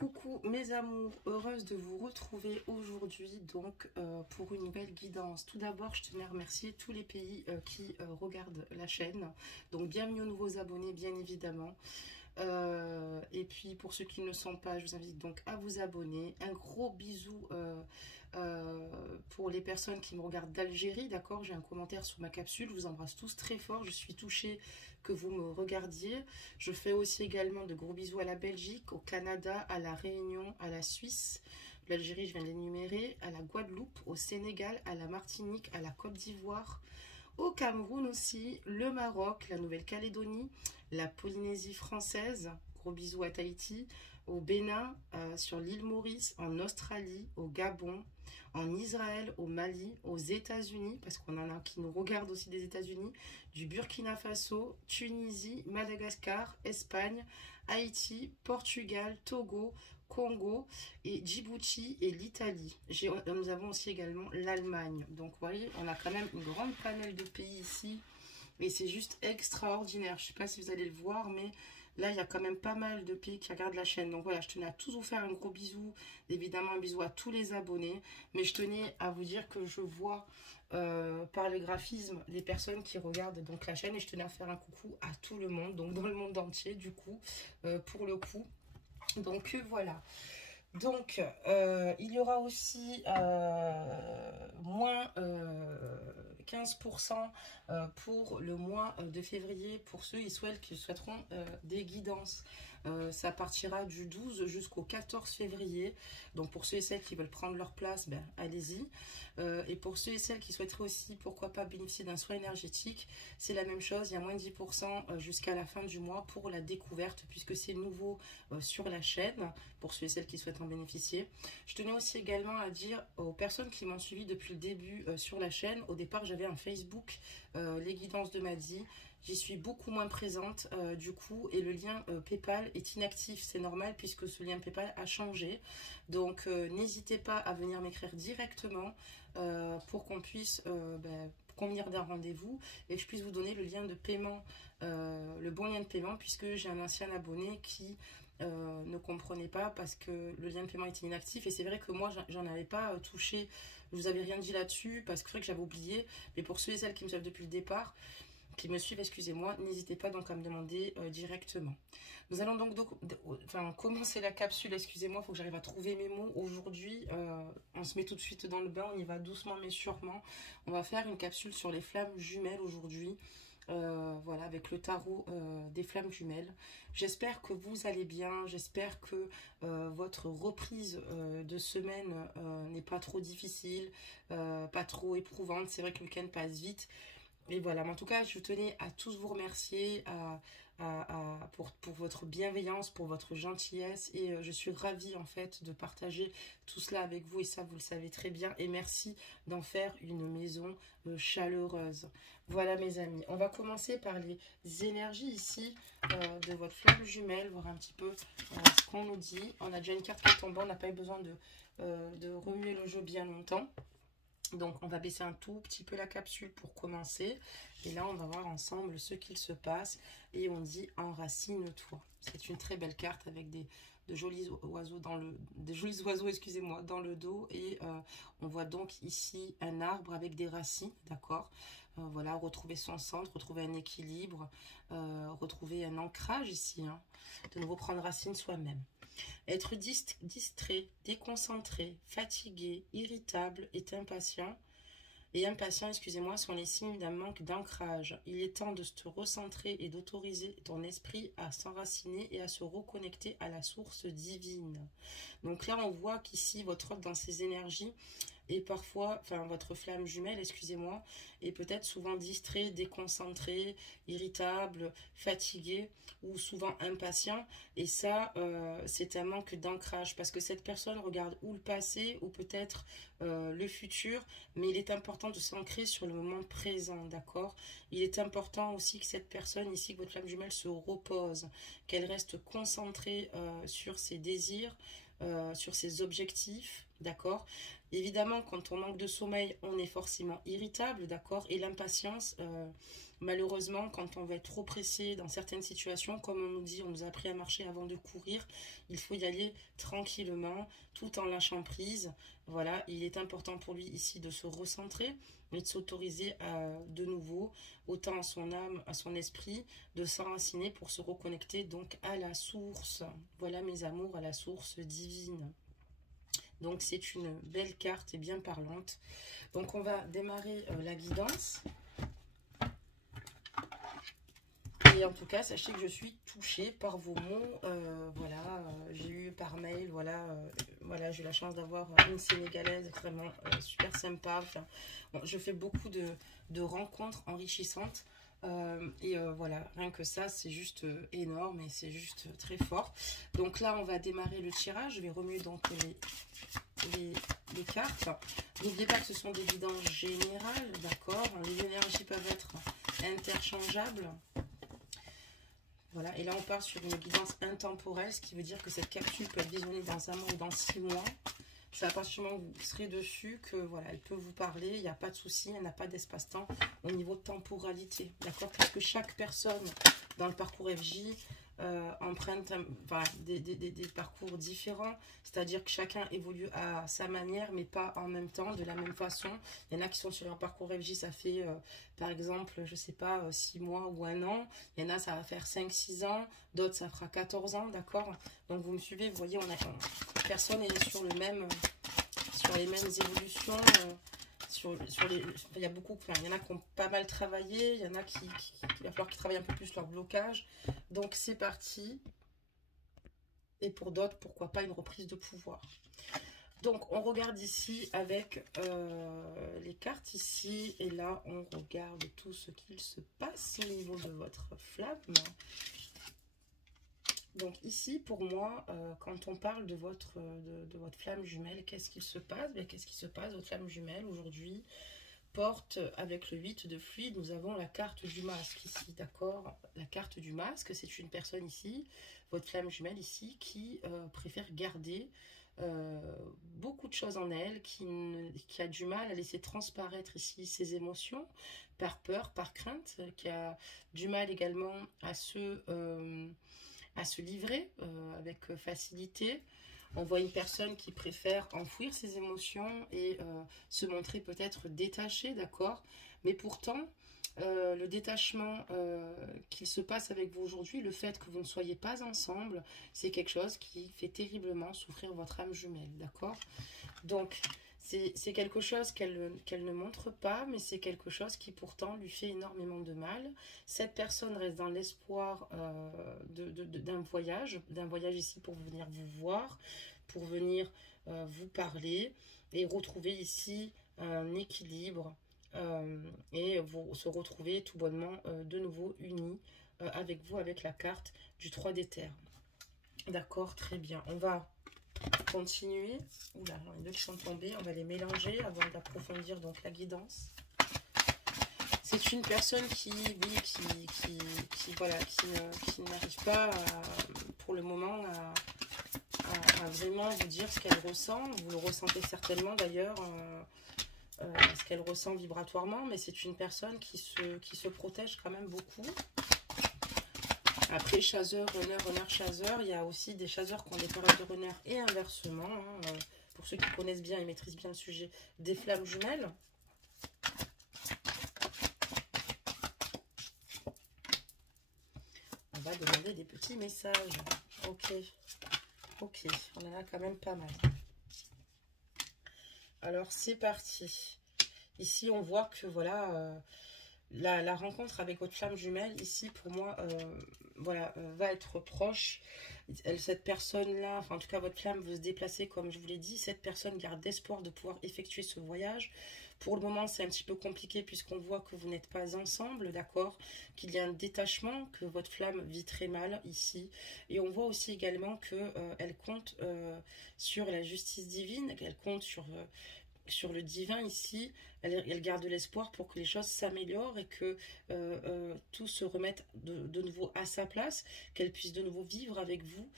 Coucou mes amours, heureuse de vous retrouver aujourd'hui donc pour une nouvelle guidance. Tout d'abord, je tenais à remercier tous les pays qui regardent la chaîne. Donc bienvenue aux nouveaux abonnés, bien évidemment. Et puis pour ceux qui ne le sont pas, je vous invite donc à vous abonner. Un gros bisou pour les personnes qui me regardent d'Algérie, d'accord? J'ai un commentaire sur ma capsule, je vous embrasse tous très fort, je suis touchée que vous me regardiez. Je fais aussi également de gros bisous à la Belgique, au Canada, à la Réunion, à la Suisse. L'Algérie, je viens de l'énumérer, à la Guadeloupe, au Sénégal, à la Martinique, à la Côte d'Ivoire, au Cameroun aussi, le Maroc, la Nouvelle-Calédonie, la Polynésie française, gros bisous à Tahiti, au Bénin, sur l'île Maurice, en Australie, au Gabon, en Israël, au Mali, aux États-Unis, parce qu'on en a qui nous regardent aussi des États-Unis, du Burkina Faso, Tunisie, Madagascar, Espagne, Haïti, Portugal, Togo, Congo et Djibouti et l'Italie. Nous avons aussi également l'Allemagne. Donc vous voyez, on a quand même une grande panel de pays ici et c'est juste extraordinaire. Je ne sais pas si vous allez le voir, mais là il y a quand même pas mal de pays qui regardent la chaîne. Donc voilà, je tenais à tous vous faire un gros bisou. Évidemment un bisou à tous les abonnés, mais je tenais à vous dire que je vois par le graphisme les personnes qui regardent donc la chaîne et je tenais à faire un coucou à tout le monde, donc dans le monde entier du coup, pour le coup. Donc voilà. Donc il y aura aussi moins 15% pour le mois de février pour ceux et celles qui souhaiteront des guidances. Ça partira du 12 jusqu'au 14 février. Donc pour ceux et celles qui veulent prendre leur place, ben, allez-y. Et pour ceux et celles qui souhaiteraient aussi, pourquoi pas, bénéficier d'un soin énergétique, c'est la même chose. Il y a moins de 10% jusqu'à la fin du mois pour la découverte, puisque c'est nouveau sur la chaîne, pour ceux et celles qui souhaitent en bénéficier. Je tenais aussi également à dire aux personnes qui m'ont suivi depuis le début sur la chaîne, au départ j'avais un Facebook, les guidances de Madi. J'y suis beaucoup moins présente du coup et le lien PayPal est inactif, c'est normal puisque ce lien PayPal a changé. Donc n'hésitez pas à venir m'écrire directement pour qu'on puisse convenir d'un rendez-vous et que je puisse vous donner le lien de paiement, le bon lien de paiement, puisque j'ai un ancien abonné qui ne comprenait pas parce que le lien de paiement était inactif et c'est vrai que moi j'en avais pas touché, je vous avais rien dit là-dessus parce que c'est vrai que j'avais oublié, mais pour ceux et celles qui me suivent depuis le départ, qui me suivent, excusez-moi, n'hésitez pas donc à me demander directement. Nous allons donc commencer la capsule, excusez-moi, il faut que j'arrive à trouver mes mots. Aujourd'hui, on se met tout de suite dans le bain, on y va doucement mais sûrement. On va faire une capsule sur les flammes jumelles aujourd'hui. Voilà, avec le tarot des flammes jumelles. J'espère que vous allez bien, j'espère que votre reprise de semaine n'est pas trop difficile, pas trop éprouvante. C'est vrai que le week-end passe vite. Et voilà, mais en tout cas, je tenais à tous vous remercier pour votre bienveillance, pour votre gentillesse. Et je suis ravie en fait de partager tout cela avec vous. Et ça, vous le savez très bien. Et merci d'en faire une maison chaleureuse. Voilà mes amis. On va commencer par les énergies ici de votre flamme jumelle. Voir un petit peu ce qu'on nous dit. On a déjà une carte qui est tombée. On n'a pas eu besoin de remuer le jeu bien longtemps. Donc on va baisser un tout petit peu la capsule pour commencer. Et là on va voir ensemble ce qu'il se passe. Et on dit enracine-toi. C'est une très belle carte avec de jolis oiseaux excusez-moi, dans le dos. Et on voit donc ici un arbre avec des racines, d'accord. Voilà, retrouver son centre, retrouver un équilibre, retrouver un ancrage ici. Hein. De nouveau prendre racine soi-même. Être distrait, déconcentré, fatigué, irritable et impatient, excusez-moi, sont les signes d'un manque d'ancrage. Il est temps de se recentrer et d'autoriser ton esprit à s'enraciner et à se reconnecter à la source divine. Donc là, on voit qu'ici, votre œuvre dans ces énergies et parfois, votre flamme jumelle, excusez-moi, est peut-être souvent distrait, déconcentré, irritable, fatigué ou souvent impatient. Et ça, c'est un manque d'ancrage parce que cette personne regarde ou le passé ou peut-être le futur, mais il est important de s'ancrer sur le moment présent, d'accord? Il est important aussi que cette personne ici, que votre flamme jumelle se repose, qu'elle reste concentrée sur ses désirs, sur ses objectifs, d'accord? Évidemment, quand on manque de sommeil, on est forcément irritable, d'accord? Et l'impatience, malheureusement, quand on va être trop pressé dans certaines situations, comme on nous dit, on nous a appris à marcher avant de courir, il faut y aller tranquillement, tout en lâchant prise. Voilà, il est important pour lui ici de se recentrer et de s'autoriser de nouveau, autant à son âme, à son esprit, de s'enraciner pour se reconnecter donc à la source. Voilà mes amours, à la source divine. Donc c'est une belle carte et bien parlante. Donc on va démarrer la guidance. Et en tout cas, sachez que je suis touchée par vos mots. Voilà, j'ai eu par mail, voilà, j'ai eu la chance d'avoir une Sénégalaise extrêmement super sympa. Enfin, bon, je fais beaucoup de rencontres enrichissantes. Voilà, rien que ça, c'est juste énorme et c'est juste très fort. Donc là, on va démarrer le tirage. Je vais remuer donc les cartes. N'oubliez pas que ce sont des guidances générales, d'accord? Les énergies peuvent être interchangeables. Voilà, et là on part sur une guidance intemporelle, ce qui veut dire que cette capsule peut être visionnée dans un mois ou dans 6 mois. C'est à partir du moment où vous serez dessus que voilà, elle peut vous parler, il n'y a pas de souci, elle n'a pas d'espace-temps au niveau de temporalité. D'accord? Parce que chaque personne dans le parcours FJ emprunte voilà, des parcours différents, c'est-à-dire que chacun évolue à sa manière, mais pas en même temps, de la même façon. Il y en a qui sont sur un parcours FJ, ça fait par exemple, je sais pas, 6 mois ou 1 an. Il y en a, ça va faire 5-6 ans, d'autres ça fera 14 ans, d'accord? Donc vous me suivez, vous voyez, personne n'est sur les mêmes évolutions. Il y a beaucoup, enfin, il y en a qui ont pas mal travaillé, il y en a qui il va falloir qu'ils travaillent un peu plus leur blocage. Donc c'est parti. Et pour d'autres, pourquoi pas une reprise de pouvoir. Donc on regarde ici avec les cartes ici. Et là, on regarde tout ce qu'il se passe au niveau de votre flamme. Donc ici, pour moi, quand on parle de votre flamme jumelle, qu'est-ce qu'il se passe? Qu'est-ce qui se passe? Votre flamme jumelle, aujourd'hui, porte avec le 8 de fluide, nous avons la carte du masque ici, d'accord? La carte du masque, c'est une personne ici, votre flamme jumelle ici, qui préfère garder beaucoup de choses en elle, qui a du mal à laisser transparaître ici ses émotions, par peur, par crainte, qui a du mal également à se livrer avec facilité. On voit une personne qui préfère enfouir ses émotions et se montrer peut-être détachée, d'accord? Mais pourtant, le détachement qu'il se passe avec vous aujourd'hui, le fait que vous ne soyez pas ensemble, c'est quelque chose qui fait terriblement souffrir votre âme jumelle, d'accord? Donc, c'est quelque chose qu'elle ne montre pas, mais c'est quelque chose qui pourtant lui fait énormément de mal. Cette personne reste dans l'espoir d'un voyage ici pour venir vous voir, pour venir vous parler et retrouver ici un équilibre et vous se retrouver tout bonnement de nouveau unis avec vous, avec la carte du 3 d'éther. D'accord, très bien. On va continuer. Oula, j'en ai deux qui sont tombés. On va les mélanger avant d'approfondir donc la guidance. C'est une personne qui n'arrive pas pour le moment à vraiment vous dire ce qu'elle ressent. Vous le ressentez certainement d'ailleurs, ce qu'elle ressent vibratoirement, mais c'est une personne qui se protège quand même beaucoup. Après, chasseur, runner, chasseur, il y a aussi des chasseurs qui ont des périodes de runner et inversement. Hein, pour ceux qui connaissent bien et maîtrisent bien le sujet des flammes jumelles. On va demander des petits messages. Ok, on en a quand même pas mal. Alors, c'est parti. Ici, on voit que voilà... La rencontre avec votre flamme jumelle, ici, pour moi, va être proche. Cette personne-là, enfin, en tout cas, votre flamme veut se déplacer, comme je vous l'ai dit. Cette personne garde l'espoir de pouvoir effectuer ce voyage. Pour le moment, c'est un petit peu compliqué puisqu'on voit que vous n'êtes pas ensemble, d'accord? Qu'il y a un détachement, que votre flamme vit très mal ici. Et on voit aussi également qu'elle compte sur la justice divine, qu'elle compte sur le divin ici, elle garde l'espoir pour que les choses s'améliorent et que tout se remette de nouveau à sa place, qu'elle puisse de nouveau vivre avec vous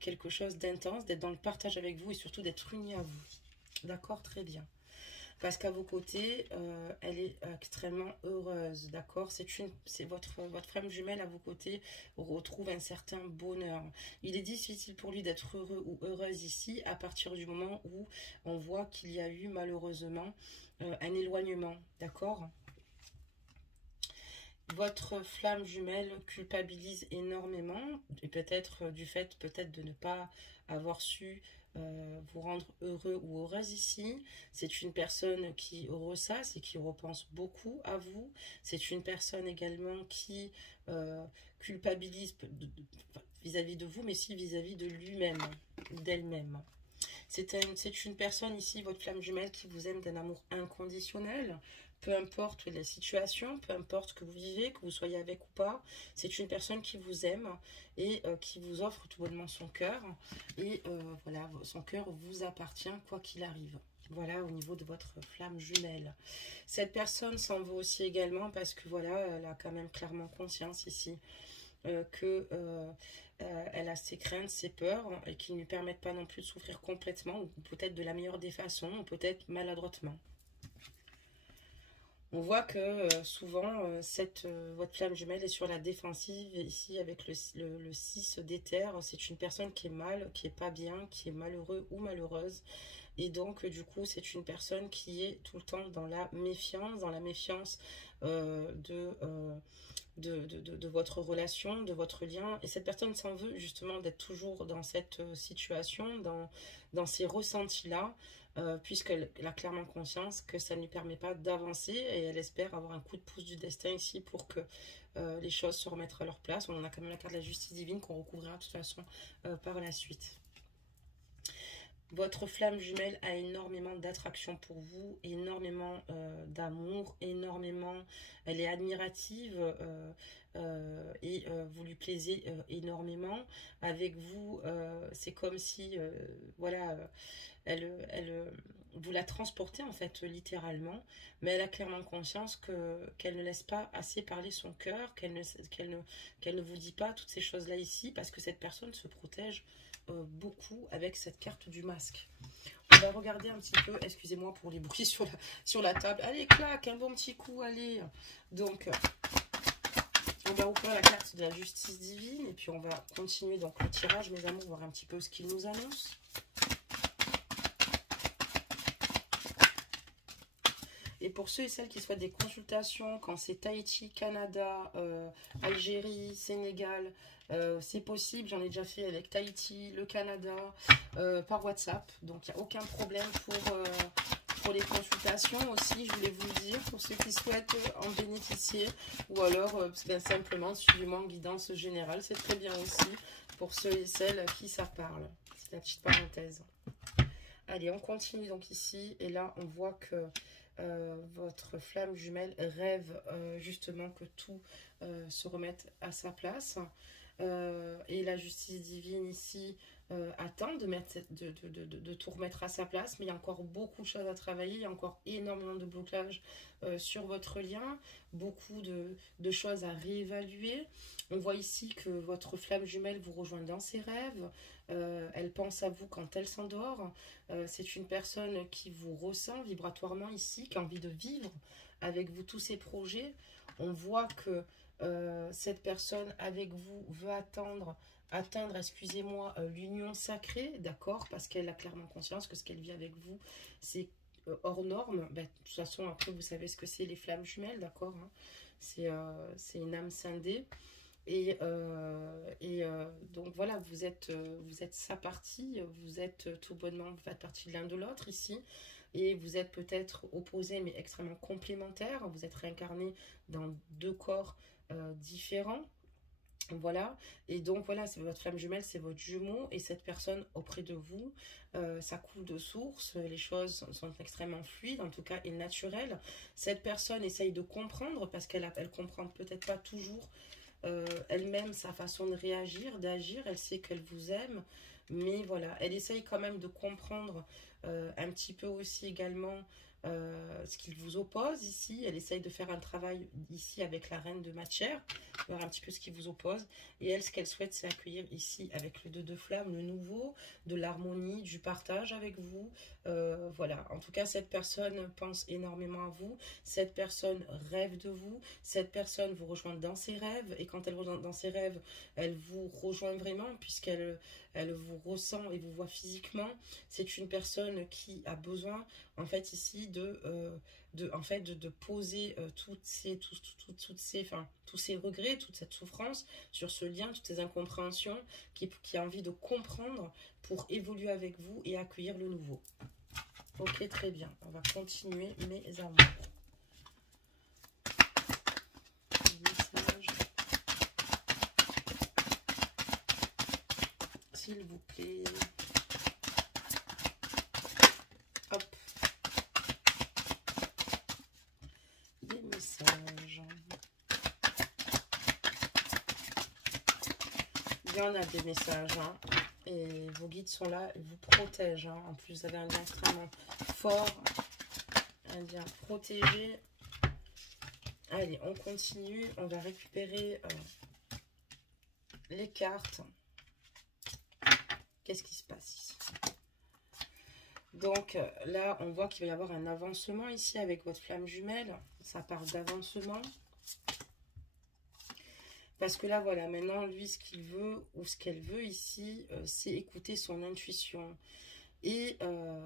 quelque chose d'intense, d'être dans le partage avec vous et surtout d'être unie à vous. D'accord, très bien. Parce qu'à vos côtés, elle est extrêmement heureuse, d'accord? C'est votre flamme jumelle à vos côtés retrouve un certain bonheur. Il est difficile pour lui d'être heureux ou heureuse ici à partir du moment où on voit qu'il y a eu malheureusement un éloignement, d'accord? Votre flamme jumelle culpabilise énormément, et peut-être du fait peut-être de ne pas avoir su vous rendre heureux ou heureuse ici. C'est une personne qui ressasse et qui repense beaucoup à vous. C'est une personne également qui euh, culpabilise vis-à-vis de vous, mais aussi vis-à-vis de lui-même, d'elle-même. C'est une personne ici, votre flamme jumelle, qui vous aime d'un amour inconditionnel. Peu importe la situation, peu importe ce que vous vivez, que vous soyez avec ou pas, c'est une personne qui vous aime et qui vous offre tout bonnement son cœur. Et voilà, son cœur vous appartient quoi qu'il arrive. Voilà au niveau de votre flamme jumelle. Cette personne s'en veut aussi également parce que voilà, elle a quand même clairement conscience ici que elle a ses craintes, ses peurs et qui ne lui permettent pas non plus de souffrir complètement ou peut-être de la meilleure des façons ou peut-être maladroitement. On voit que souvent, votre flamme jumelle est sur la défensive. Ici, avec le 6 d'éther, c'est une personne qui est mal, qui est pas bien, qui est malheureux ou malheureuse. Et donc, du coup, c'est une personne qui est tout le temps dans la méfiance de votre relation, de votre lien. Et cette personne s'en veut justement d'être toujours dans cette situation, dans ces ressentis-là, puisqu'elle a clairement conscience que ça ne lui permet pas d'avancer et elle espère avoir un coup de pouce du destin ici pour que les choses se remettent à leur place. On en a quand même la carte de la justice divine qu'on recouvrira de toute façon par la suite. Votre flamme jumelle a énormément d'attraction pour vous, énormément d'amour, énormément, elle est admirative et vous lui plaisez énormément. Avec vous, c'est comme si, voilà, vous la transportez en fait littéralement, mais elle a clairement conscience qu'elle ne laisse pas assez parler son cœur, qu'elle ne vous dit pas toutes ces choses-là ici, parce que cette personne se protège beaucoup avec cette carte du masque. On va regarder un petit peu, excusez-moi pour les bruits sur la table. Allez, clac, un bon petit coup, allez. Donc, on va ouvrir la carte de la justice divine et puis on va continuer donc le tirage, mes amours, voir un petit peu ce qu'il nous annonce. Et pour ceux et celles qui souhaitent des consultations, quand c'est Tahiti, Canada, Algérie, Sénégal, c'est possible. J'en ai déjà fait avec Tahiti, le Canada, par WhatsApp. Donc, il n'y a aucun problème pour les consultations aussi. Je voulais vous le dire, pour ceux qui souhaitent en bénéficier. Ou alors, simplement, suivez-moi en guidance générale. C'est très bien aussi pour ceux et celles qui ça parle. C'est la petite parenthèse. Allez, on continue donc ici. Et là, on voit que votre flamme jumelle rêve justement que tout se remette à sa place. Et la justice divine ici attend de tout remettre à sa place, mais il y a encore beaucoup de choses à travailler, il y a encore énormément de blocages sur votre lien, beaucoup de choses à réévaluer. On voit ici que votre flamme jumelle vous rejoint dans ses rêves, elle pense à vous quand elle s'endort, c'est une personne qui vous ressent vibratoirement ici, qui a envie de vivre avec vous tous ces projets. On voit que cette personne avec vous veut atteindre, excusez-moi, l'union sacrée, d'accord, parce qu'elle a clairement conscience que ce qu'elle vit avec vous, c'est hors norme. Ben, de toute façon, après, vous savez ce que c'est les flammes jumelles, d'accord, hein. C'est une âme scindée. Donc voilà, vous êtes sa partie, vous êtes tout bonnement, vous faites partie de l'un de l'autre ici. Et vous êtes peut-être opposés mais extrêmement complémentaires. Vous êtes réincarnés dans deux corps différents. Voilà, et donc voilà, c'est votre flamme jumelle, c'est votre jumeau, et cette personne auprès de vous, ça coule de source, les choses sont extrêmement fluides, en tout cas, et naturelles. Cette personne essaye de comprendre, parce elle comprend peut-être pas toujours elle-même sa façon de réagir, d'agir, elle sait qu'elle vous aime, mais voilà, elle essaye quand même de comprendre un petit peu aussi également ce qu'il vous oppose ici. Elle essaye de faire un travail ici avec la reine de matière, voir un petit peu ce qui vous oppose. Et elle, ce qu'elle souhaite, c'est accueillir ici avec le 2 de flamme, le nouveau, de l'harmonie, du partage avec vous. Voilà, en tout cas, cette personne pense énormément à vous. Cette personne rêve de vous. Cette personne vous rejoint dans ses rêves. Et quand elle rejoint dans ses rêves, elle vous rejoint vraiment puisqu'elle vous ressent et vous voit physiquement. C'est une personne qui a besoin, en fait, ici, de poser tous ces regrets, toute cette souffrance sur ce lien, toutes ces incompréhensions, qui a envie de comprendre pour évoluer avec vous et accueillir le nouveau. Ok, très bien. On va continuer, mes amours. Message. S'il vous plaît. Hop. Des messages. Il y en a des messages, hein. Et vos guides sont là, ils vous protègent, hein. En plus, vous avez un lien extrêmement fort, un lien protégé. Allez, on continue. On va récupérer les cartes. Qu'est-ce qui se passe ici? Donc là, on voit qu'il va y avoir un avancement ici avec votre flamme jumelle. Ça parle d'avancement. Parce que là, voilà, maintenant, lui, ce qu'il veut ou ce qu'elle veut ici, c'est écouter son intuition. Et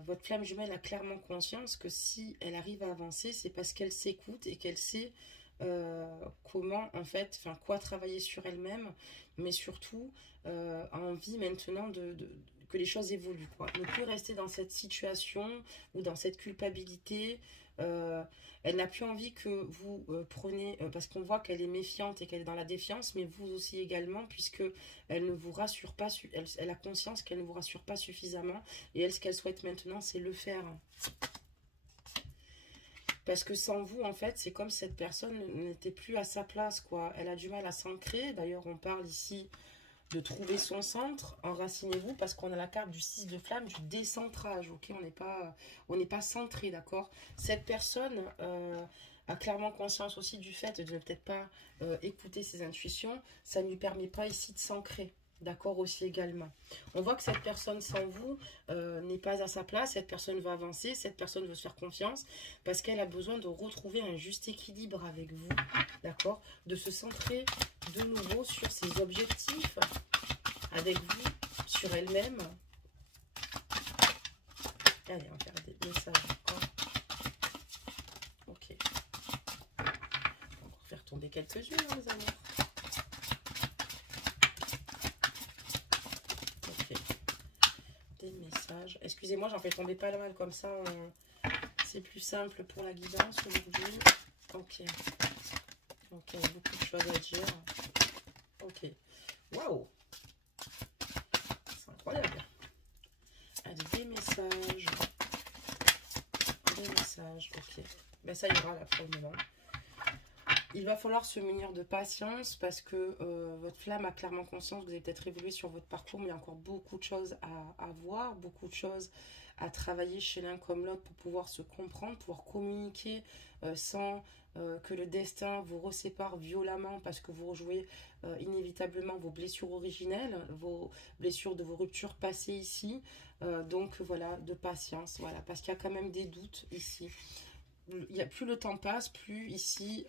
votre flamme jumelle a clairement conscience que si elle arrive à avancer, c'est parce qu'elle s'écoute et qu'elle sait comment, en fait, enfin, quoi travailler sur elle-même, mais surtout a envie maintenant que les choses évoluent, quoi. Ne plus rester dans cette situation ou dans cette culpabilité. Elle n'a plus envie que vous preniez, parce qu'on voit qu'elle est méfiante et qu'elle est dans la défiance, mais vous aussi également, puisque elle ne vous rassure pas, elle a conscience qu'elle ne vous rassure pas suffisamment, et elle, ce qu'elle souhaite maintenant, c'est le faire. Parce que sans vous, en fait, c'est comme si cette personne n'était plus à sa place, quoi. Elle a du mal à s'ancrer. D'ailleurs, on parle ici de trouver son centre. Enracinez-vous, parce qu'on a la carte du 6 de flamme, du décentrage, ok? On n'est pas centré, d'accord? Cette personne a clairement conscience aussi du fait de ne peut-être pas écouter ses intuitions. Ça ne lui permet pas ici de s'ancrer. D'accord aussi également. On voit que cette personne sans vous n'est pas à sa place. Cette personne veut avancer. Cette personne veut se faire confiance parce qu'elle a besoin de retrouver un juste équilibre avec vous. D'accord? De se centrer de nouveau sur ses objectifs avec vous, sur elle-même. Allez, on va faire des messages encore. Ok. On va encore faire tomber quelques-unes, hein, les amours. Des messages. Excusez-moi, j'en fais tomber pas mal comme ça. C'est plus simple pour la guidance aujourd'hui. Ok. Ok, il y a beaucoup de choses à dire. Ok. Waouh! C'est incroyable. Allez, des messages. Des messages. Ok. Ben, ça ira là pour le moment. Il va falloir se munir de patience parce que votre flamme a clairement conscience que vous avez peut-être évolué sur votre parcours, mais il y a encore beaucoup de choses à voir, beaucoup de choses à travailler chez l'un comme l'autre pour pouvoir se comprendre, pouvoir communiquer sans que le destin vous resépare violemment parce que vous rejouez inévitablement vos blessures originelles, vos blessures de vos ruptures passées ici. Donc voilà, de patience, voilà, parce qu'il y a quand même des doutes ici. Plus le temps passe, plus ici,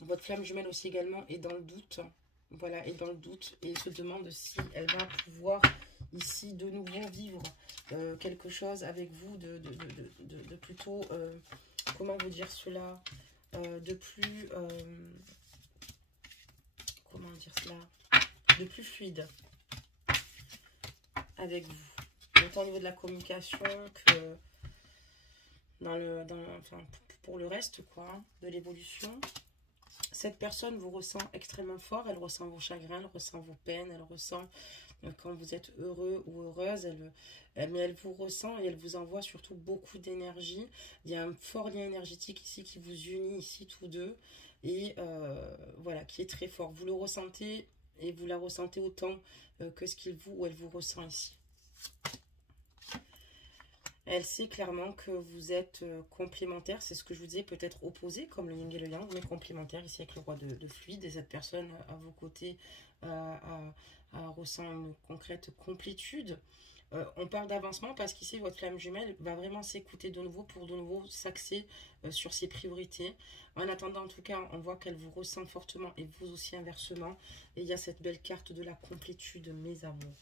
votre flamme jumelle aussi également est dans le doute. Voilà, est dans le doute et se demande si elle va pouvoir ici de nouveau vivre quelque chose avec vous de plutôt, comment vous dire cela, de plus, comment dire cela, de plus fluide avec vous. Autant au niveau de la communication que enfin, pour le reste, quoi, de l'évolution. Cette personne vous ressent extrêmement fort, elle ressent vos chagrins, elle ressent vos peines, elle ressent quand vous êtes heureux ou heureuse, mais elle vous ressent et elle vous envoie surtout beaucoup d'énergie. Il y a un fort lien énergétique ici qui vous unit ici tous deux et voilà, qui est très fort. Vous le ressentez et vous la ressentez autant que ce qu'il vous ou elle vous ressent ici. Elle sait clairement que vous êtes complémentaires. C'est ce que je vous disais, peut-être opposés, comme le yin et le yang, mais complémentaires ici avec le roi de fluide. Et cette personne à vos côtés ressent une concrète complétude. On parle d'avancement parce qu'ici, votre flamme jumelle va vraiment s'écouter de nouveau pour de nouveau s'axer sur ses priorités. En attendant, en tout cas, on voit qu'elle vous ressent fortement et vous aussi inversement. Et il y a cette belle carte de la complétude, mes amours.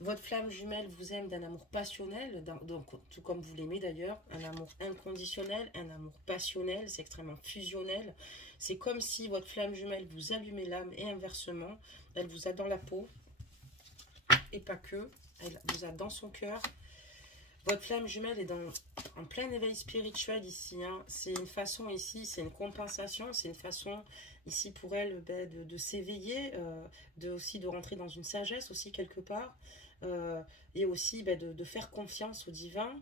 Votre flamme jumelle vous aime d'un amour passionnel, donc tout comme vous l'aimez d'ailleurs, un amour inconditionnel, un amour passionnel, c'est extrêmement fusionnel. C'est comme si votre flamme jumelle vous allumait l'âme et inversement, elle vous a dans la peau et pas que, elle vous a dans son cœur. Votre flamme jumelle est en plein éveil spirituel ici, hein. C'est une façon ici, c'est une compensation, c'est une façon ici pour elle de s'éveiller, aussi de rentrer dans une sagesse aussi quelque part. Et aussi de faire confiance au divin,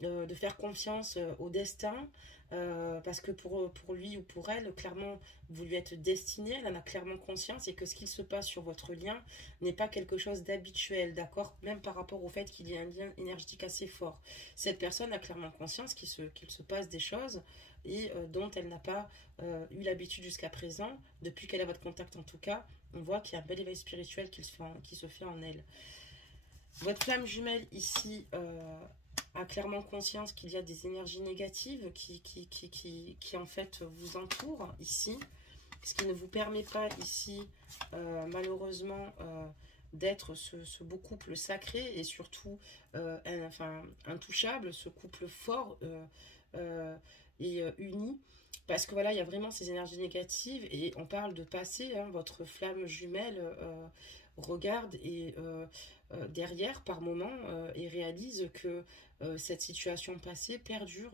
de faire confiance au destin, parce que pour lui ou pour elle, clairement, vous lui êtes destiné, elle en a clairement conscience, et que ce qu'il se passe sur votre lien n'est pas quelque chose d'habituel, d'accord? Même par rapport au fait qu'il y a un lien énergétique assez fort. Cette personne a clairement conscience qu'il se passe des choses et dont elle n'a pas eu l'habitude jusqu'à présent, depuis qu'elle a votre contact en tout cas. On voit qu'il y a un bel éveil spirituel qui se fait en elle. Votre flamme jumelle ici a clairement conscience qu'il y a des énergies négatives qui en fait vous entourent ici, ce qui ne vous permet pas ici malheureusement d'être ce beau couple sacré et surtout intouchable, ce couple fort et uni. Parce que voilà, il y a vraiment ces énergies négatives et on parle de passé, hein, votre flamme jumelle regarde et derrière par moment et réalise que cette situation passée perdure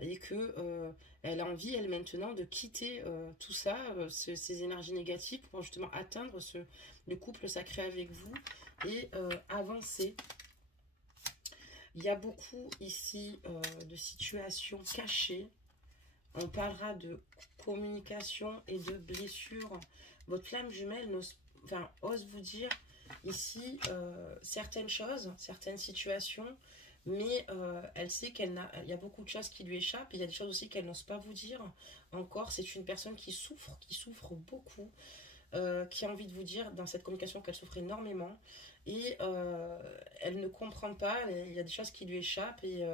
et que elle a envie elle maintenant de quitter tout ça, ces énergies négatives pour justement atteindre le couple sacré avec vous et avancer. Il y a beaucoup ici de situations cachées. On parlera de communication et de blessures. Votre flamme jumelle ose vous dire ici certaines choses, certaines situations, mais elle sait il y a beaucoup de choses qui lui échappent. Il y a des choses aussi qu'elle n'ose pas vous dire. Encore, c'est une personne qui souffre beaucoup, qui a envie de vous dire dans cette communication qu'elle souffre énormément. Et elle ne comprend pas, il y a des choses qui lui échappent et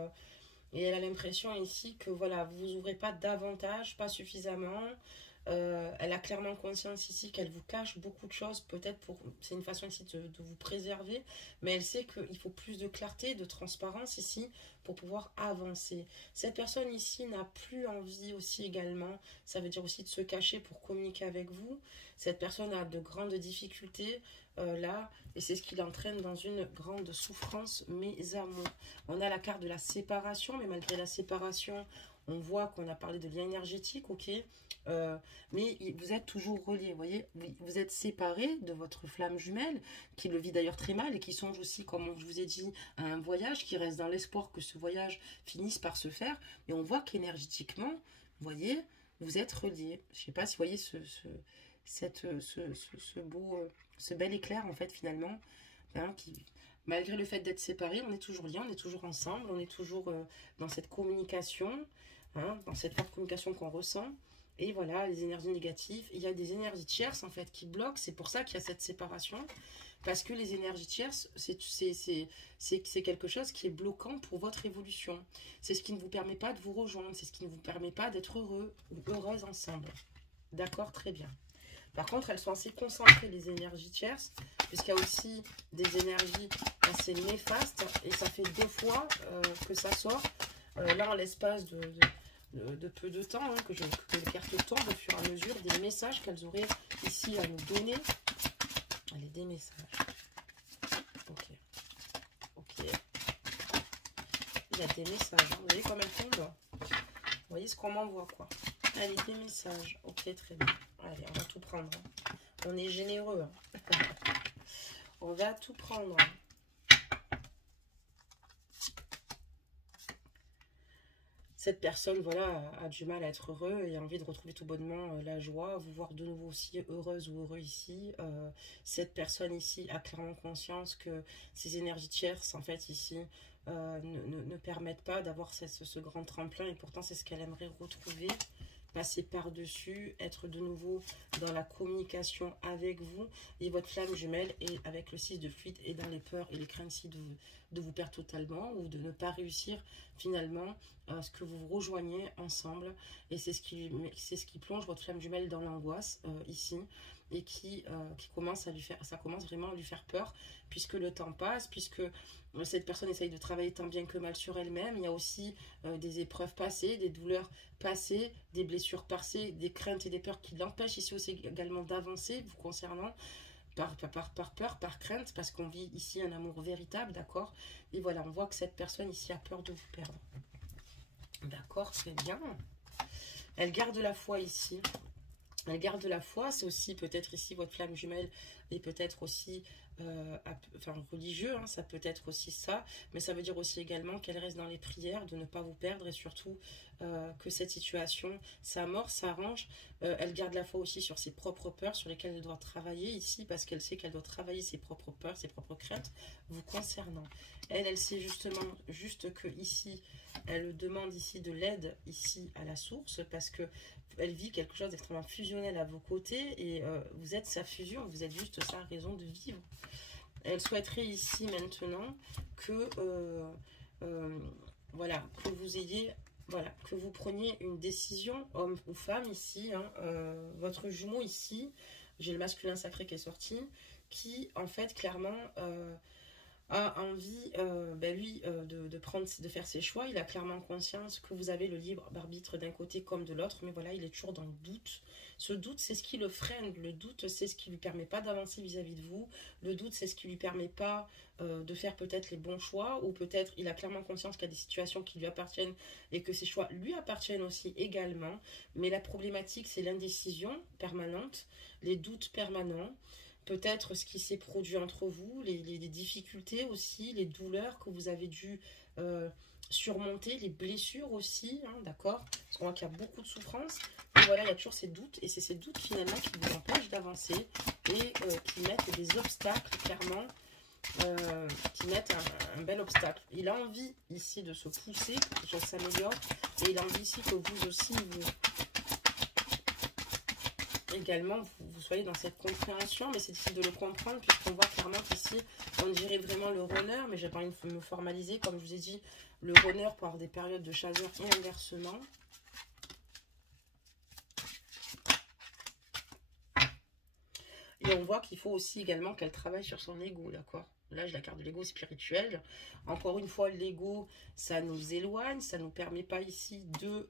elle a l'impression ici que voilà, vous vous ouvrez pas davantage, pas suffisamment. Elle a clairement conscience ici qu'elle vous cache beaucoup de choses, peut-être c'est une façon ici de vous préserver, mais elle sait qu'il faut plus de clarté, de transparence ici pour pouvoir avancer. Cette personne ici n'a plus envie aussi également, ça veut dire aussi de se cacher pour communiquer avec vous. Cette personne a de grandes difficultés là, et c'est ce qui l'entraîne dans une grande souffrance, mes amours. On a la carte de la séparation, mais malgré la séparation, on voit qu'on a parlé de lien énergétique, ok, mais vous êtes toujours reliés, vous voyez, vous êtes séparés de votre flamme jumelle, qui le vit d'ailleurs très mal et qui songe aussi, comme je vous ai dit, à un voyage, qui reste dans l'espoir que ce voyage finisse par se faire, mais on voit qu'énergétiquement, vous voyez, vous êtes reliés. Je ne sais pas si vous voyez ce bel éclair, en fait, finalement, hein, malgré le fait d'être séparés, on est toujours liés, on est toujours ensemble, on est toujours dans cette communication, hein, dans cette forte communication qu'on ressent. Et voilà, les énergies négatives. Il y a des énergies tierces, en fait, qui bloquent. C'est pour ça qu'il y a cette séparation. Parce que les énergies tierces, c'est quelque chose qui est bloquant pour votre évolution. C'est ce qui ne vous permet pas de vous rejoindre. C'est ce qui ne vous permet pas d'être heureux ou heureuse ensemble. D'accord, très bien. Par contre, elles sont assez concentrées, les énergies tierces, puisqu'il y a aussi des énergies assez néfastes. Et ça fait 2 fois que ça sort. Là, en l'espace de peu de temps, hein, que les cartes tombent au fur et à mesure des messages qu'elles auraient ici à nous donner. Allez, des messages. Ok. Il y a des messages. Hein. Vous voyez comme elles tombent? Vous voyez ce qu'on m'envoie, quoi. Allez, des messages. Ok, très bien. Allez, on va tout prendre. Hein. On est généreux. Hein. On va tout prendre. cette personne, voilà, a du mal à être heureux et a envie de retrouver tout bonnement la joie, vous voir de nouveau aussi heureuse ou heureux ici. Cette personne ici a clairement conscience que ces énergies tierces, en fait, ici, ne permettent pas d'avoir ce grand tremplin et pourtant c'est ce qu'elle aimerait retrouver, passer par-dessus, être de nouveau dans la communication avec vous et votre flamme jumelle et avec le 6 de fuite et dans les peurs et les craintes ici de vous perdre totalement ou de ne pas réussir finalement à ce que vous vous rejoignez ensemble et c'est ce qui plonge votre flamme jumelle dans l'angoisse ici et qui commence à lui faire, ça commence vraiment à lui faire peur puisque le temps passe, puisque cette personne essaye de travailler tant bien que mal sur elle-même. Il y a aussi des épreuves passées, des douleurs passées, des blessures passées, des craintes et des peurs qui l'empêchent ici aussi également d'avancer vous concernant par peur, par crainte, parce qu'on vit ici un amour véritable, d'accord? Et voilà, on voit que cette personne ici a peur de vous perdre. D'accord, très bien. Elle garde la foi ici. Elle garde la foi, c'est aussi peut-être ici votre flamme jumelle et peut-être aussi religieux, hein, ça peut être aussi ça, mais ça veut dire aussi également qu'elle reste dans les prières, de ne pas vous perdre et surtout que cette situation s'amorce, s'arrange. Elle garde la foi aussi sur ses propres peurs sur lesquelles elle doit travailler ici parce qu'elle sait qu'elle doit travailler ses propres peurs, ses propres craintes vous concernant. Elle sait justement juste que ici, elle demande ici de l'aide ici à la source parce que elle vit quelque chose d'extrêmement fusionnel à vos côtés et vous êtes sa fusion, vous êtes juste sa raison de vivre. Elle souhaiterait ici maintenant que voilà, que vous ayez, voilà, que vous preniez une décision, homme ou femme ici, hein, votre jumeau ici, j'ai le masculin sacré qui est sorti, qui en fait clairement a envie, de faire ses choix. Il a clairement conscience que vous avez le libre arbitre d'un côté comme de l'autre, mais voilà, il est toujours dans le doute. Ce doute, c'est ce qui le freine. Le doute, c'est ce qui lui permet pas d'avancer vis-à-vis de vous. Le doute, c'est ce qui lui permet pas de faire peut-être les bons choix, ou peut-être il a clairement conscience qu'il y a des situations qui lui appartiennent et que ces choix lui appartiennent aussi également. Mais la problématique, c'est l'indécision permanente, les doutes permanents. Peut-être ce qui s'est produit entre vous, les difficultés aussi, les douleurs que vous avez dû surmonter, les blessures aussi, hein, d'accord? Parce qu'on voit qu'il y a beaucoup de souffrance. Et voilà, il y a toujours ces doutes, et c'est ces doutes finalement qui vous empêchent d'avancer et qui mettent des obstacles, clairement, qui mettent un bel obstacle. Il a envie ici de se pousser pour que les choses s'améliorent, et il a envie ici que vous aussi, également vous soyez dans cette compréhension, mais c'est difficile de le comprendre puisqu'on voit clairement qu'ici on dirait vraiment le runner, mais j'ai pas envie de me formaliser, comme je vous ai dit, le runner pour avoir des périodes de chaleur et inversement. Et on voit qu'il faut aussi également qu'elle travaille sur son ego, d'accord? Là, j'ai la carte de l'ego spirituel. Encore une fois, l'ego, ça nous éloigne, ça ne nous permet pas ici de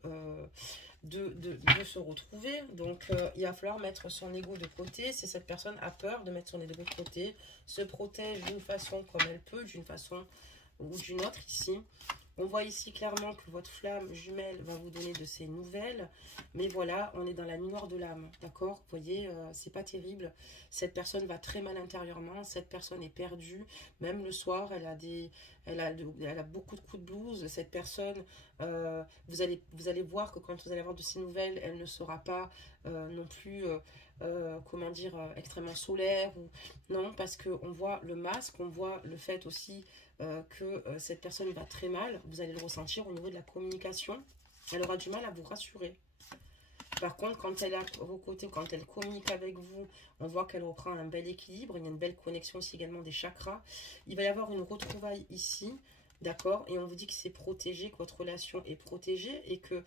se retrouver. Donc, il va falloir mettre son ego de côté. Si cette personne a peur de mettre son ego de côté, se protège d'une façon comme elle peut, d'une façon ou d'une autre ici. On voit ici clairement que votre flamme jumelle va vous donner de ces nouvelles. Mais voilà, on est dans la nuit noire de l'âme, d'accord? Vous voyez, c'est pas terrible. Cette personne va très mal intérieurement. Cette personne est perdue. Même le soir, elle a beaucoup de coups de blues. Cette personne, vous allez voir que quand vous allez avoir de ces nouvelles, elle ne sera pas non plus... comment dire, extrêmement solaire ou non, parce qu'on voit le masque, on voit le fait aussi que cette personne va très mal, vous allez le ressentir au niveau de la communication, elle aura du mal à vous rassurer. Par contre, quand elle est à vos côtés, quand elle communique avec vous, on voit qu'elle reprend un bel équilibre, il y a une belle connexion aussi également des chakras, il va y avoir une retrouvaille ici. D'accord? Et on vous dit que c'est protégé, que votre relation est protégée et que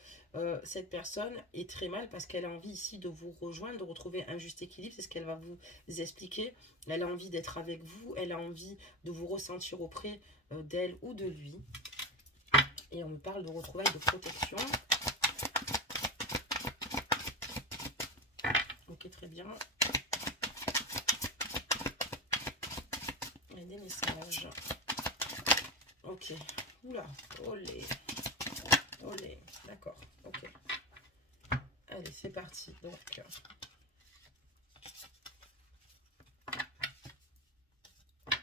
cette personne est très mal parce qu'elle a envie ici de vous rejoindre, de retrouver un juste équilibre. C'est ce qu'elle va vous expliquer. Elle a envie d'être avec vous. Elle a envie de vous ressentir auprès d'elle ou de lui. Et on me parle de retrouvailles de protection. Ok, très bien. Il y a des messages. Ok, oula, olé, olé, d'accord, ok. Allez, c'est parti, donc.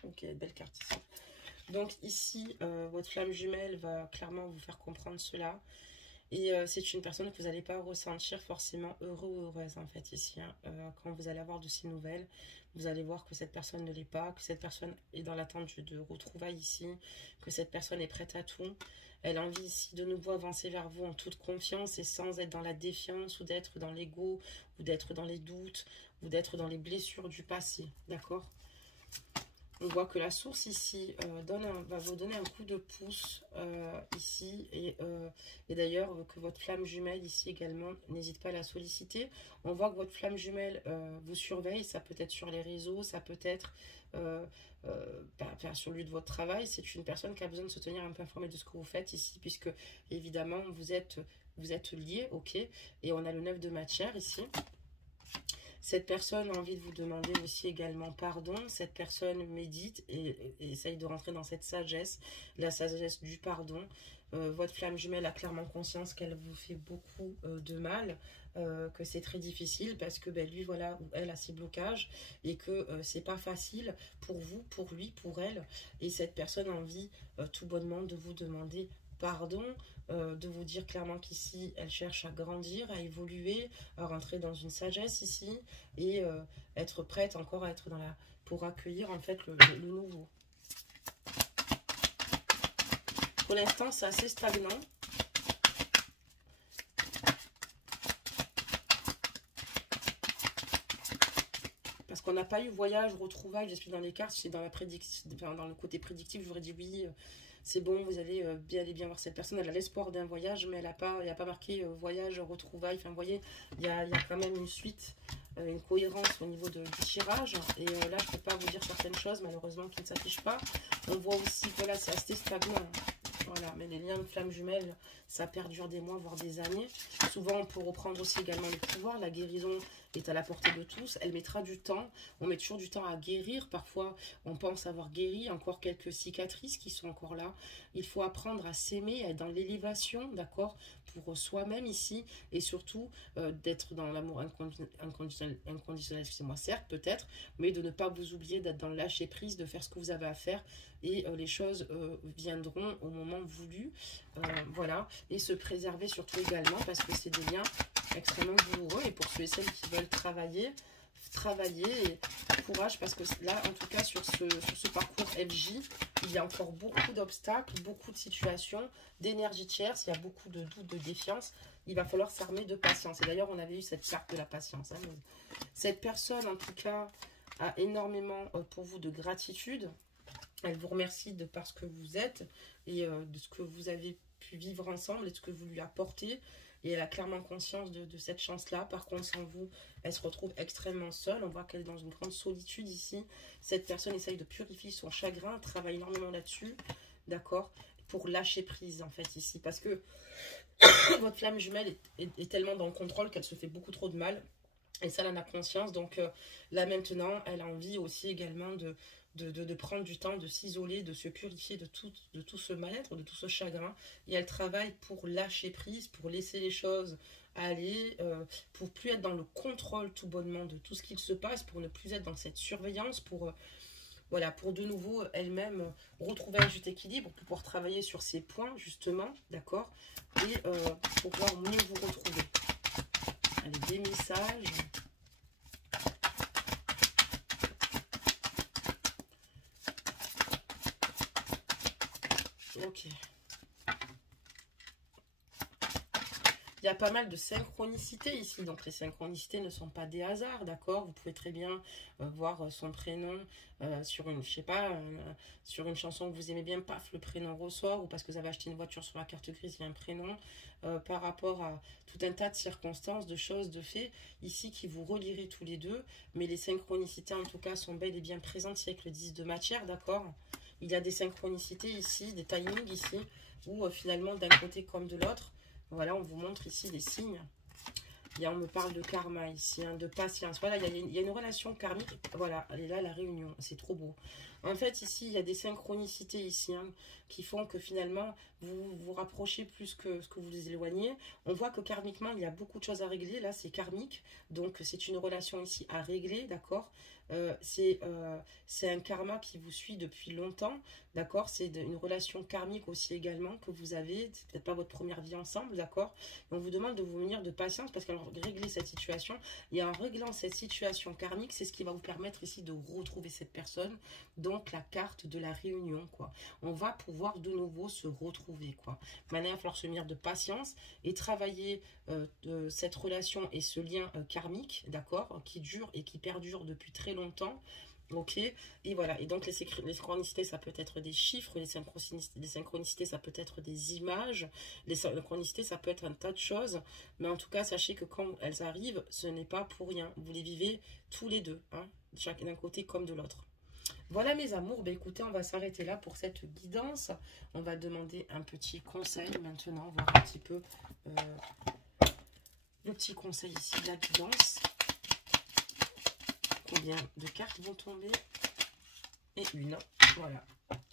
Ok, belle carte ici. Donc ici, votre flamme jumelle va clairement vous faire comprendre cela. Et c'est une personne que vous n'allez pas ressentir forcément heureux ou heureuse en fait ici. Hein. Quand vous allez avoir de ces nouvelles, vous allez voir que cette personne ne l'est pas, que cette personne est dans l'attente de retrouvailles ici, que cette personne est prête à tout. Elle a envie ici de nouveau avancer vers vous en toute confiance et sans être dans la défiance ou d'être dans l'ego ou d'être dans les doutes ou d'être dans les blessures du passé. D'accord? On voit que la source ici va vous donner un coup de pouce ici. Et d'ailleurs, que votre flamme jumelle ici également, n'hésite pas à la solliciter. On voit que votre flamme jumelle vous surveille. Ça peut être sur les réseaux, ça peut être sur le lieu de votre travail. C'est une personne qui a besoin de se tenir un peu informée de ce que vous faites ici, puisque évidemment, vous êtes liés, ok. Et on a le 9 de matière ici. Cette personne a envie de vous demander aussi également pardon. Cette personne médite et essaye de rentrer dans cette sagesse, la sagesse du pardon. Votre flamme jumelle a clairement conscience qu'elle vous fait beaucoup de mal, que c'est très difficile parce que lui, voilà, ou elle a ses blocages et que c'est pas facile pour vous, pour lui, pour elle. Et cette personne a envie tout bonnement de vous demander pardon, de vous dire clairement qu'ici, elle cherche à grandir, à évoluer, à rentrer dans une sagesse ici, et être prête encore à être dans la... pour accueillir en fait le nouveau. Pour l'instant, c'est assez stagnant. Parce qu'on n'a pas eu voyage, retrouvailles, j'explique dans les cartes, c'est dans la prédiction, enfin, dans le côté prédictif, j'aurais dit oui, c'est bon, vous allez bien voir cette personne, elle a l'espoir d'un voyage, mais il n'y a pas marqué voyage, retrouvailles, enfin vous voyez, il y a quand même une suite, une cohérence au niveau du tirage, et là je ne peux pas vous dire certaines choses, malheureusement, qui ne s'affichent pas. On voit aussi que là, c'est assez stagnant. Voilà, mais les liens de flammes jumelles, ça perdure des mois, voire des années. Souvent, on peut reprendre aussi également le pouvoir. La guérison est à la portée de tous. Elle mettra du temps. On met toujours du temps à guérir. Parfois, on pense avoir guéri. Encore quelques cicatrices qui sont encore là. Il faut apprendre à s'aimer, à être dans l'élévation, d'accord, pour soi-même ici. Et surtout, d'être dans l'amour inconditionnel, excusez-moi, certes, peut-être, mais de ne pas vous oublier, d'être dans le lâcher-prise, de faire ce que vous avez à faire. Et les choses viendront au moment voulu, voilà, et se préserver surtout également parce que c'est des liens extrêmement douloureux, et pour ceux et celles qui veulent travailler et courage, parce que là en tout cas sur ce parcours FJ, il y a encore beaucoup d'obstacles, beaucoup de situations, d'énergie tierce, il y a beaucoup de doutes, de défiance, il va falloir s'armer de patience. Et d'ailleurs on avait eu cette carte de la patience, hein. Cette personne en tout cas a énormément pour vous de gratitude. Elle vous remercie de par ce que vous êtes et de ce que vous avez pu vivre ensemble et de ce que vous lui apportez. Et elle a clairement conscience de cette chance-là. Par contre, sans vous, elle se retrouve extrêmement seule. On voit qu'elle est dans une grande solitude ici. Cette personne essaye de purifier son chagrin, travaille énormément là-dessus, d'accord, pour lâcher prise en fait ici. Parce que votre flamme jumelle est tellement dans le contrôle qu'elle se fait beaucoup trop de mal. Et ça, elle en a conscience. Donc là maintenant, elle a envie aussi également de prendre du temps, de s'isoler, de se purifier de tout ce mal-être, de tout ce chagrin. Et elle travaille pour lâcher prise, pour laisser les choses aller, pour plus être dans le contrôle tout bonnement de tout ce qu'il se passe, pour ne plus être dans cette surveillance, pour voilà, pour de nouveau elle-même retrouver un juste équilibre, pour pouvoir travailler sur ces points justement, d'accord, et pour pouvoir mieux vous retrouver. Allez, des messages. Ok. Il y a pas mal de synchronicités ici, donc les synchronicités ne sont pas des hasards, d'accord? Vous pouvez très bien voir son prénom sur une, je sais pas, sur une chanson que vous aimez bien, paf, le prénom ressort, ou parce que vous avez acheté une voiture sur la carte grise, il y a un prénom, par rapport à tout un tas de circonstances, de choses, de faits, ici qui vous relierez tous les deux, mais les synchronicités en tout cas sont bel et bien présentes ici avec le 10 de matière, d'accord? Il y a des synchronicités ici, des timings ici, où finalement d'un côté comme de l'autre, voilà, on vous montre ici les signes. On me parle de karma ici, hein, de patience. Voilà, il y a une relation karmique. Voilà, elle est là, la réunion. C'est trop beau. En fait, ici, il y a des synchronicités ici, hein, qui font que finalement, vous vous rapprochez plus que ce que vous les éloignez. On voit que karmiquement, il y a beaucoup de choses à régler. Là, c'est karmique. Donc, c'est une relation ici à régler, d'accord? c'est un karma qui vous suit depuis longtemps, d'accord? C'est une relation karmique aussi également que vous avez, c'est peut-être pas votre première vie ensemble, d'accord? Et on vous demande de vous munir de patience parce qu'alors régler cette situation, et en réglant cette situation karmique, c'est ce qui va vous permettre ici de retrouver cette personne, donc la carte de la réunion, quoi. On va pouvoir de nouveau se retrouver, quoi. Maintenant, il va falloir se munir de patience et travailler de cette relation et ce lien karmique, d'accord, qui dure et qui perdure depuis très longtemps. Ok, et voilà, et donc les synchronicités, ça peut être des chiffres, les synchronicités, ça peut être des images, les synchronicités, ça peut être un tas de choses, mais en tout cas, sachez que quand elles arrivent, ce n'est pas pour rien, vous les vivez tous les deux, hein, chacun d'un côté comme de l'autre. Voilà mes amours, ben écoutez, on va s'arrêter là pour cette guidance, on va demander un petit conseil maintenant, voir un petit peu le petit conseil ici de la guidance. Combien de cartes vont tomber? Et une, voilà.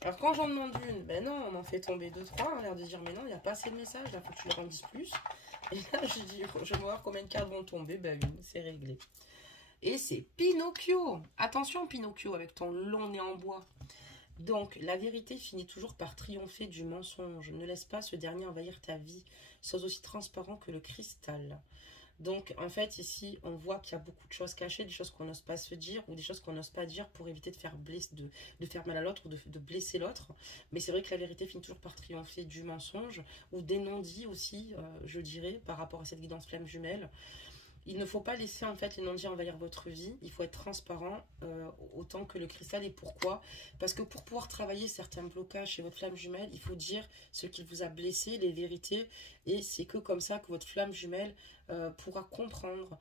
Alors quand j'en demande une, ben non, on en fait tomber deux, trois, on a l'air de dire mais non, il n'y a pas assez de messages, là faut que tu le rendises plus. Et là je dis, je vais voir combien de cartes vont tomber, ben une, c'est réglé. Et c'est Pinocchio. Attention Pinocchio avec ton long nez en bois. Donc, la vérité finit toujours par triompher du mensonge. Ne laisse pas ce dernier envahir ta vie. Sois aussi transparent que le cristal. Donc, en fait, ici, on voit qu'il y a beaucoup de choses cachées, des choses qu'on n'ose pas se dire ou des choses qu'on n'ose pas dire pour éviter de faire, de faire mal à l'autre ou de blesser l'autre. Mais c'est vrai que la vérité finit toujours par triompher du mensonge ou des non-dits aussi, je dirais, par rapport à cette guidance flamme jumelle. Il ne faut pas laisser en fait les non-dits envahir votre vie. Il faut être transparent autant que le cristal. Et pourquoi? Parce que pour pouvoir travailler certains blocages chez votre flamme jumelle, il faut dire ce qui vous a blessé, les vérités. Et c'est que comme ça que votre flamme jumelle pourra comprendre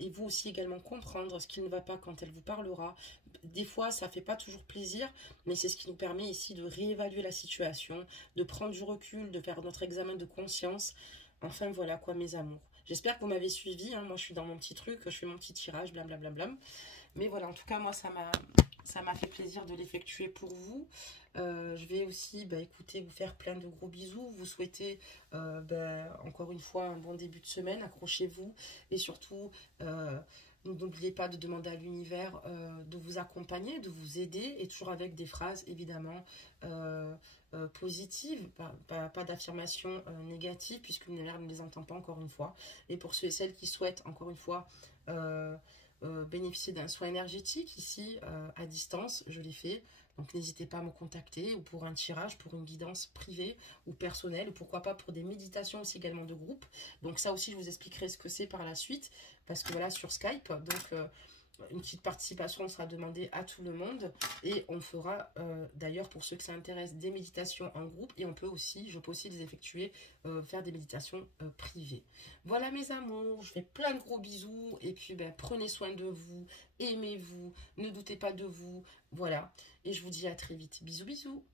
et vous aussi également comprendre ce qui ne va pas quand elle vous parlera. Des fois, ça ne fait pas toujours plaisir, mais c'est ce qui nous permet ici de réévaluer la situation, de prendre du recul, de faire notre examen de conscience. Enfin, voilà quoi, mes amours. J'espère que vous m'avez suivi. Hein. Moi, je suis dans mon petit truc, je fais mon petit tirage, blablabla. Mais voilà, en tout cas, moi, ça m'a fait plaisir de l'effectuer pour vous. Je vais aussi, écoutez, vous faire plein de gros bisous. Vous souhaitez, encore une fois, un bon début de semaine. Accrochez-vous. Et surtout, n'oubliez pas de demander à l'univers de vous accompagner, de vous aider. Et toujours avec des phrases, évidemment, positives, pas d'affirmations négatives, puisque l'univers ne les entend pas encore une fois. Et pour ceux et celles qui souhaitent, encore une fois, bénéficier d'un soin énergétique, ici, à distance, je l'ai fait. Donc n'hésitez pas à me contacter, ou pour un tirage, pour une guidance privée ou personnelle, ou pourquoi pas pour des méditations aussi également de groupe. Donc ça aussi, je vous expliquerai ce que c'est par la suite, parce que voilà, sur Skype, donc une petite participation sera demandée à tout le monde, et on fera d'ailleurs, pour ceux que ça intéresse, des méditations en groupe, et je peux aussi les effectuer, faire des méditations privées. Voilà mes amours, je fais plein de gros bisous, et puis prenez soin de vous, aimez-vous, ne doutez pas de vous, voilà, et je vous dis à très vite. Bisous bisous.